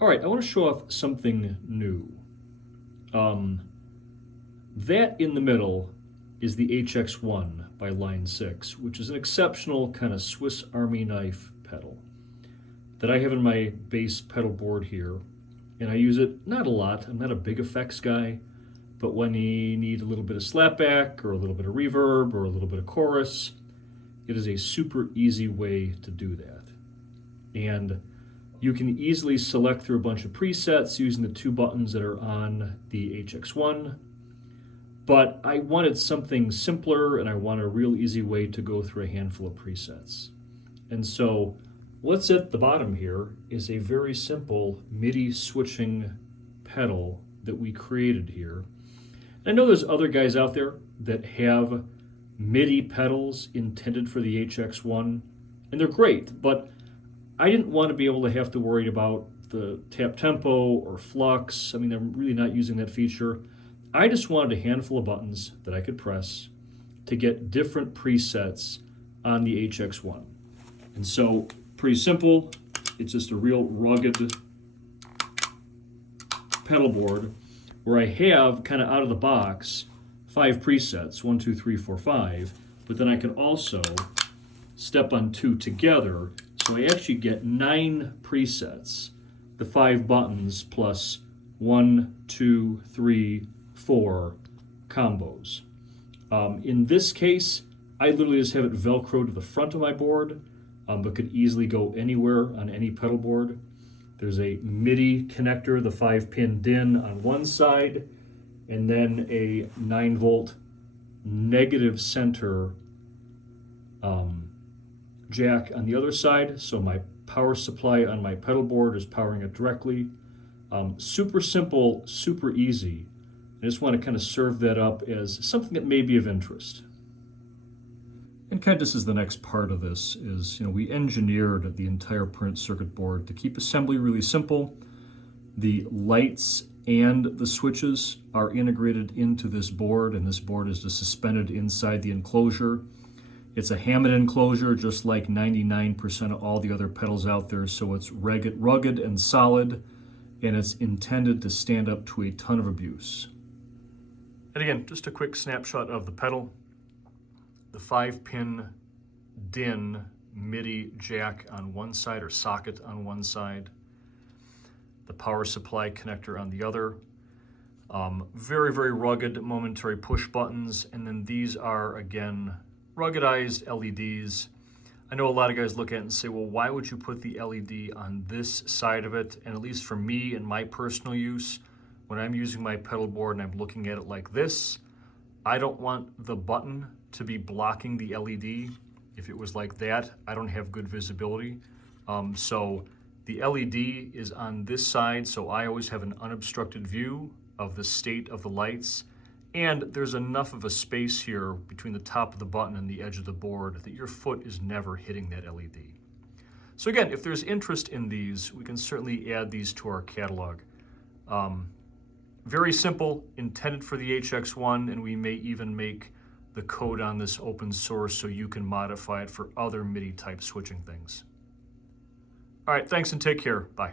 All right, I want to show off something new. That in the middle is the HX1 by Line6, which is an exceptional kind of Swiss Army knife pedal that I have in my bass pedal board here. And I use it not a lot. I'm not a big effects guy, but when you need a little bit of slapback or a little bit of reverb or a little bit of chorus, it is a super easy way to do that. And you can easily select through a bunch of presets using the two buttons that are on the HX1. But I wanted something simpler and I want a real easy way to go through a handful of presets. And so what's at the bottom here is a very simple MIDI switching pedal that we created here. I know there's other guys out there that have MIDI pedals intended for the HX1, and they're great, but I didn't want to be able to have to worry about the tap tempo or Flux. I mean, I'm really not using that feature. I just wanted a handful of buttons that I could press to get different presets on the HX1. And so, pretty simple. It's just a real rugged pedal board where I have, kind of out of the box, 5 presets, 1, 2, 3, 4, 5, but then I can also step on 2 together, so I actually get 9 presets, the 5 buttons plus 1, 2, 3, 4 combos. In this case, I literally just have it Velcro to the front of my board, but could easily go anywhere on any pedal board. There's a MIDI connector, the 5-pin DIN on one side, and then a 9-volt negative center jack on the other side. So my power supply on my pedal board is powering it directly. Super simple, super easy. I just want to kind of serve that up as something that may be of interest. And kind of this is the next part of this is, we engineered the entire printed circuit board to keep assembly really simple. The lights and the switches are integrated into this board, and this board is just suspended inside the enclosure. It's a Hammond enclosure, just like 99% of all the other pedals out there, so it's rugged and solid, and it's intended to stand up to a ton of abuse. And again, just a quick snapshot of the pedal. The 5-pin DIN MIDI jack on one side, or socket on one side. The power supply connector on the other. Very, very rugged momentary push buttons. And then these are, again, ruggedized LEDs. I know a lot of guys look at it and say, well, why would you put the LED on this side of it? And at least for me and my personal use, when I'm using my pedal board and I'm looking at it like this, I don't want the button to be blocking the LED. If it was like that, I don't have good visibility. So the LED is on this side, so I always have an unobstructed view of the state of the lights. And there's enough of a space here between the top of the button and the edge of the board that your foot is never hitting that LED. So again, if there's interest in these, we can certainly add these to our catalog. Very simple, intended for the HX1, and we may even make the code on this open source so you can modify it for other MIDI type switching things. All right, thanks and take care. Bye.